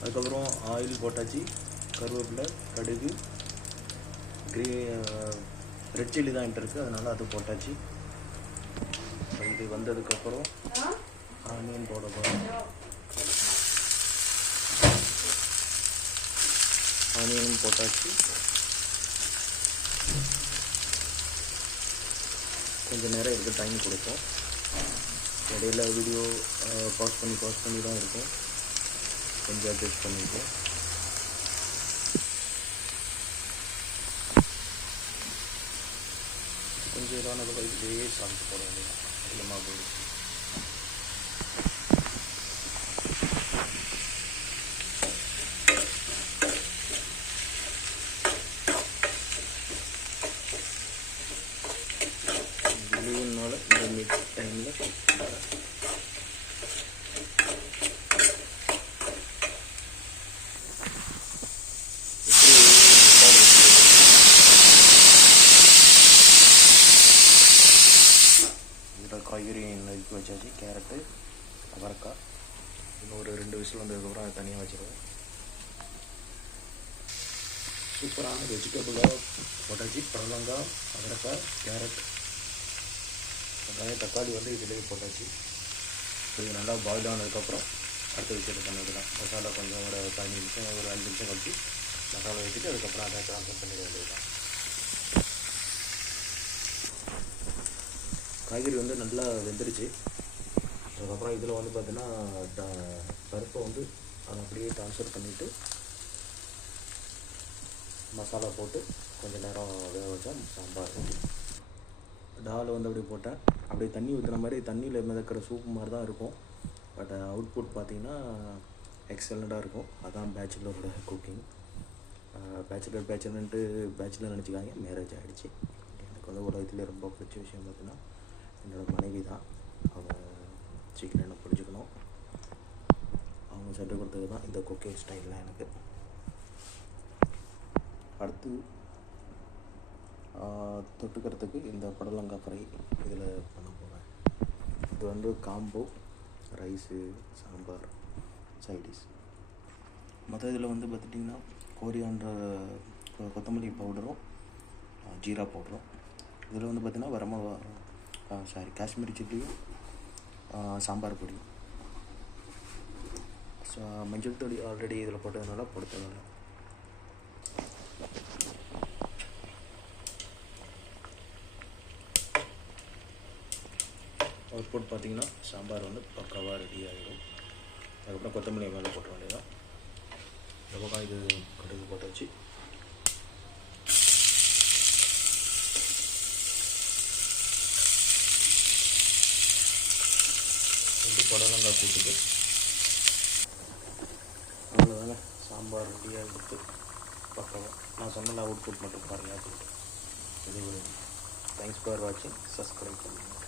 அதுக்கப்புறம் ஆயில் போட்டாச்சு, கருவேப்பிலை, கடுகு, ரெட் சில்லி தான் என்கிட்ட இருக்குது, அதனால் அது போட்டாச்சு. இது வந்ததுக்கப்புறம் ஆனியன் போட போகிறோம். ஆனியனும் போட்டாச்சு. கொஞ்சம் நேரம் இதுக்கு டைம் கொடுப்போம். இடையில வீடியோ பாஸ் பண்ணி தான் இருக்கும், கொஞ்சம் அட்ஜஸ்ட் பண்ணிப்போம். கொஞ்சம் இதானதுக்கு இதுலேயே சாப்பிட்டு போட வேண்டியது அதிகமாக போயிடுச்சு. லீவுனால இந்த மிட் டைமில் காய்கறி நறுக்கி வச்சாச்சு. கேரட்டு, அவரைக்காய், இன்னும் ஒரு 2 விசில் வந்ததுக்கப்புறம் அதை தனியாக வச்சுருவேன். சூப்பரான வெஜிடபிளாக போட்டாச்சு. புடலங்காய், அவரைக்காய், கேரட், வெங்காயம், தக்காளி வந்து இதிலேயே போட்டாச்சு. இது நல்லா பாயில் ஆனதுக்கப்புறம் அடுத்த விஷயத்தை பண்ணது தான். மசாலா கொஞ்சம் ஒரு 15 நிமிஷம், ஒரு 5 நிமிஷம் கழிச்சு மசாலா வச்சுட்டு அதுக்கப்புறம் அதை ட்ரான்ஸ்ஃபர் பண்ணிட வேண்டியது தான். காய்கறி வந்து நல்லா வெந்துருச்சு. அதுக்கப்புறம் இதில் வந்து பார்த்தீங்கன்னா பருப்பை வந்து அதை அப்படியே ட்ரான்ஸ்ஃபர் பண்ணிவிட்டு மசாலா போட்டு கொஞ்சம் நேரம் வேக வச்சா சாம்பார். டால் வந்து அப்படியே போட்டேன். அப்படியே தண்ணி ஊற்றுன மாதிரி தண்ணியில் மிதக்கிற சூப் மாதிரி தான் இருக்கும். பட் அவுட்புட் பார்த்திங்கன்னா எக்ஸலண்ட்டாக இருக்கும். அதான் பேச்சுலரோட குக்கிங். பேச்சுலர் நினச்சிக்காங்க, மேரேஜ் ஆகிடுச்சு. எனக்கு வந்து உலகத்துலேயே ரொம்ப பிடிச்ச விஷயம் பார்த்திங்கன்னா என்னோடய மனைவி தான். அவங்க சீக்கிரம் என்ன புரிஞ்சுக்கணும். அவங்க சொல்லிக் கொடுத்தது தான் இந்த குக்கிங் ஸ்டைலில் எனக்கு. அடுத்து தொட்டுக்கிறதுக்கு இந்த புடலங்காய் ஃப்ரை இதில் பண்ண போகிறேன். இது வந்து காம்போ ரைஸு, சாம்பார், சைடிஷ். மற்ற இதில் வந்து பார்த்துட்டிங்கன்னா கொத்தமல்லி பவுடரும் ஜீரா பவுடரும். இதில் வந்து பார்த்திங்கன்னா காஷ்மீரி சில்லியும் சாம்பார் பொடியும். மஞ்சள் தூள் ஆல்ரெடி இதில் போட்டதுனால பொடுத்தனால. அவுட்புட் பார்த்திங்கன்னா சாம்பார் வந்து பக்காவாக ரெடி ஆகிடும். அதுக்கப்புறம் கொத்தமல்லி மேலே போட்ட வேண்டியதான். இந்த பக்கம் இது கடுகு போட்டாச்சு. புடலங்காய் கூட்டுது. அவ்வளோதாங்க, சாம்பார் ரெடியாக கொடுத்து பக்காவாக. நான் சொன்ன அவுட்புட் மட்டும் பாருங்கள். இது தேங்க்ஸ் ஃபார் வாட்சிங். சப்ஸ்கிரைப் பண்ணுங்கள்.